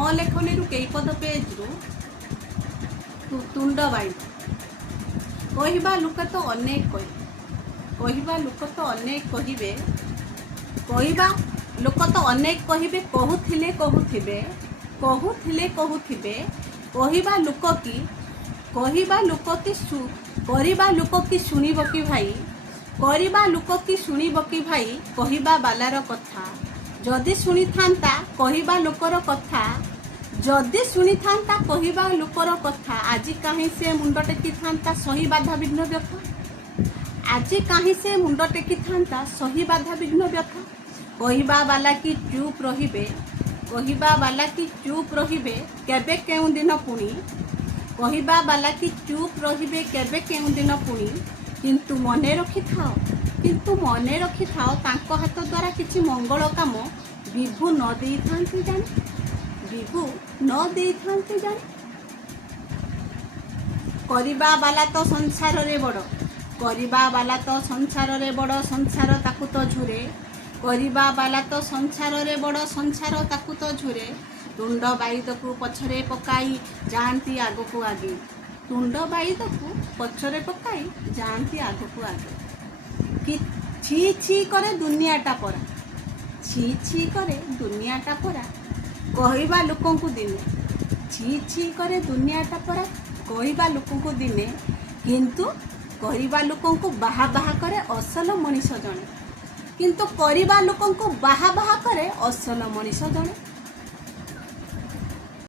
ମୋ ଲେଖନୀରୁ କେଇପଦ ପେଜରୁ ତୁଣ୍ଡ ବାଇ କହିବା ଲୋକ ତ ଅନେକ କହିବା ଲୋକ ତ ଅନେକ କହିବେ କହିବା ଲୋକ ତ ଅନେକ କହିବେ କହୁଥିଲେ କହୁଥିବେ କହିବା ଲୋକ କି କରିବା ଲୋକ କି ଶୁଣିବ କି ଭାଇ କରିବା ଲୋକ କି ଶୁଣିବ କି ଭାଇ କହିବା ବାଲାର କଥା ଯଦି ଶୁଣିଥାନ୍ତା କହିବା ଲୋକର କଥା ଯଦି ଶୁଣିଥାନ୍ତା କହିବା ଲୋକର କଥା ଆଜି କାହିଁ ସେ ମୁଣ୍ଡ ଟେକିଥାନ୍ତା ସହି ବାଧା ବିଘ୍ନ ବ୍ୟଥା ଆଜି କାହିଁ ସେ ମୁଣ୍ଡ ଟେକିଥାନ୍ତା ସହି ବାଧା ବିଘ୍ନ ବ୍ୟଥା କହିବା ବାଲା କି ଚୁପ୍ ରହିବେ କେବେ କେଉଁ ଦିନ ପୁଣି କହିବା ବାଲା କି ଚୁପ୍ ରହିବେ କେବେ କେଉଁ ଦିନ ପୁଣି କିନ୍ତୁ ମନେ ରଖିଥାଅ ତାଙ୍କ ହାତ ଦ୍ୱାରା କିଛି ମଙ୍ଗଳ କାମ ବିଭୁ ନ ଦେଇଥାନ୍ତି ଜାଣି କରିବା ବାଲା ତ ସଂସାରରେ ବଡ଼ ସଂସାର ତାକୁ ତ ଝୁରେ କରିବା ବାଲା ତ ସଂସାରରେ ବଡ଼ ସଂସାର ତାକୁ ତ ଝୁରେ ତୁଣ୍ଡ ବାଇଦକୁ ପଛରେ ପକାଇ ଯାଆନ୍ତି ଆଗକୁ ଆଗେ କି ଛି ଛି କରେ ଦୁନିଆଟା ପରା କହିବା ଲୋକଙ୍କୁ ଦିନେ କିନ୍ତୁ କରିବା ଲୋକଙ୍କୁ ବାହା କରେ ଅସଲ ମଣିଷ ଜଣେ